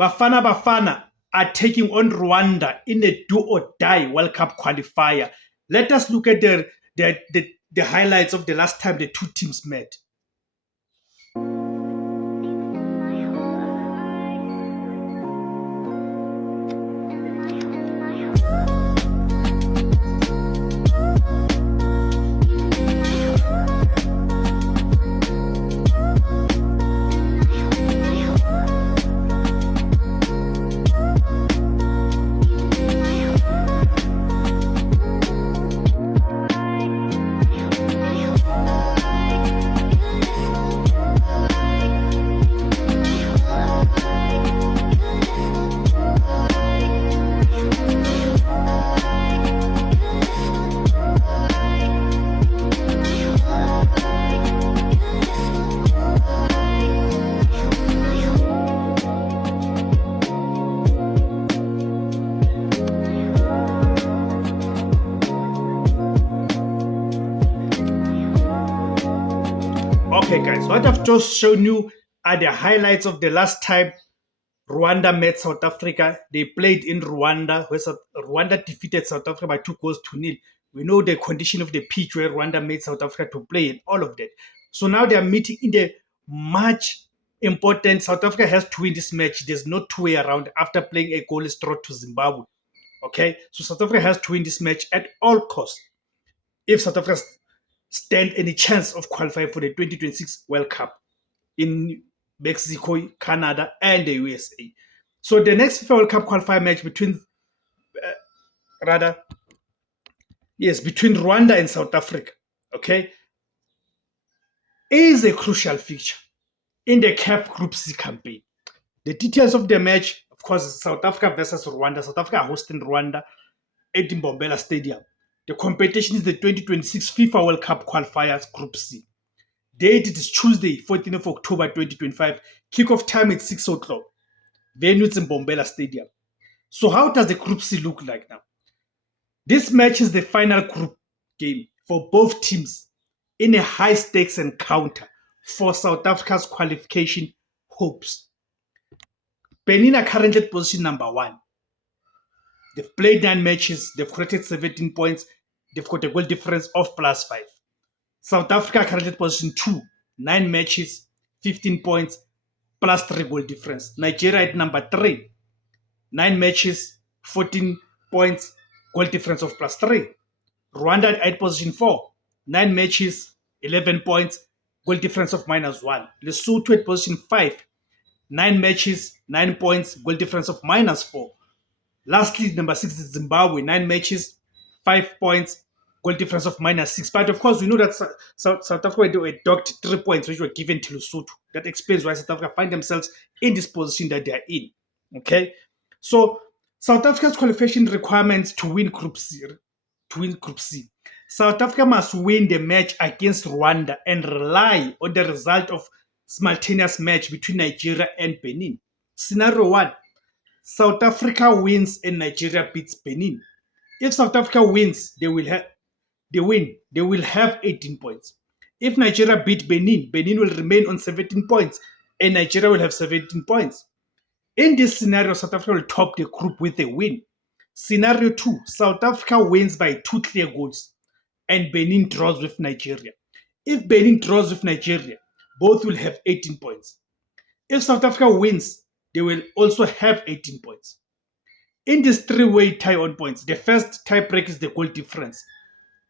Bafana Bafana are taking on Rwanda in a do-or-die World Cup qualifier. Let us look at the highlights of the last time the two teams met. Okay, guys, what I've just shown you are the highlights of the last time Rwanda met South Africa. They played in Rwanda, where Rwanda defeated South Africa by 2-0. We know the condition of the pitch where Rwanda made South Africa to play and all of that. So now they are meeting in the much important. South Africa has to win this match. There's no two way around after playing a goalless draw to Zimbabwe. Okay, so South Africa has to win this match at all costs if South Africa stand any chance of qualifying for the 2026 World Cup in Mexico, Canada, and the USA. So the next FIFA World Cup qualifier match between Rwanda and South Africa, okay, is a crucial feature in the CAF Group C campaign. The details of the match, of course, is South Africa versus Rwanda. South Africa are hosting Rwanda at Mbombela Stadium. The competition is the 2026 FIFA World Cup qualifiers Group C. Date it is Tuesday, 14th of October 2025. Kickoff time at 6 o'clock. Venue is in Mbombela Stadium. So how does the Group C look like now? This match is the final group game for both teams in a high-stakes encounter for South Africa's qualification hopes. Benin are currently at position number 1. They've played 9 matches. They've created 17 points. They've got a goal difference of +5. South Africa currently at position 2. 9 matches, 15 points, +3 goal difference. Nigeria at number 3. 9 matches, 14 points, goal difference of +3. Rwanda at position 4. 9 matches, 11 points, goal difference of -1. Lesotho at position 5. 9 matches, 9 points, goal difference of -4. Lastly, number 6 is Zimbabwe. 9 matches, 5 points, goal difference of -6. But of course, we know that South Africa were docked 3 points, which were given to Lesotho. That explains why South Africa find themselves in this position that they are in. Okay, so South Africa's qualification requirements to win Group C. South Africa must win the match against Rwanda and rely on the result of simultaneous match between Nigeria and Benin. Scenario 1. South Africa wins and Nigeria beats Benin. If South Africa wins, they will have 18 points. If Nigeria beat Benin, Benin will remain on 17 points and Nigeria will have 17 points. In this scenario, South Africa will top the group with a win. Scenario 2, South Africa wins by 2 clear goals and Benin draws with Nigeria. If Benin draws with Nigeria, both will have 18 points. If South Africa wins, they will also have 18 points. In this 3-way tie on points, the first tiebreak is the goal difference.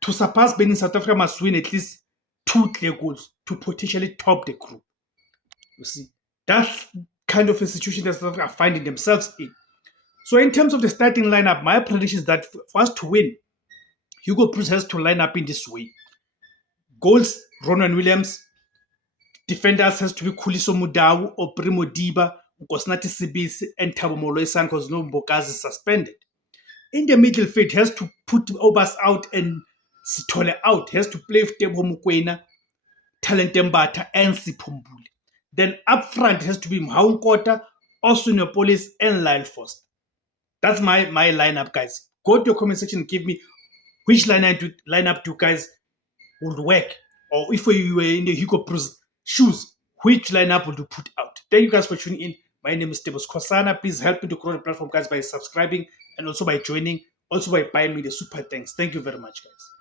To surpass Benin, South Africa must win at least 2 clear goals to potentially top the group. You see, that's kind of a situation that South Africa are finding themselves in. So in terms of the starting lineup, my prediction is that for us to win, Hugo Broos has to line up in this way. Goals, Ronwen Williams. Defenders has to be Khuliso Mudau, Aubrey Modiba, Nkosinathi Sibisi, and Thabo Moloi-San because no Mbokazi is suspended. In the middle field, he has to put Obas out and Sithole out. He has to play with Teboho Mokoena, Talented Mbata, and Sipho Mbuli. Then up front, it has to be Mhaun Kota, Oswin Police, and Lyle Foster. That's my lineup, guys. Go to your comment section and give me which lineup do you guys would work. Or if you were in the Hugo Broos shoes, which lineup would you put out? Thank you guys for tuning in. My name is Tebos Kosana. Please help me to grow the platform, guys, by subscribing and also by joining, also by buying me the super thanks. Thank you very much, guys.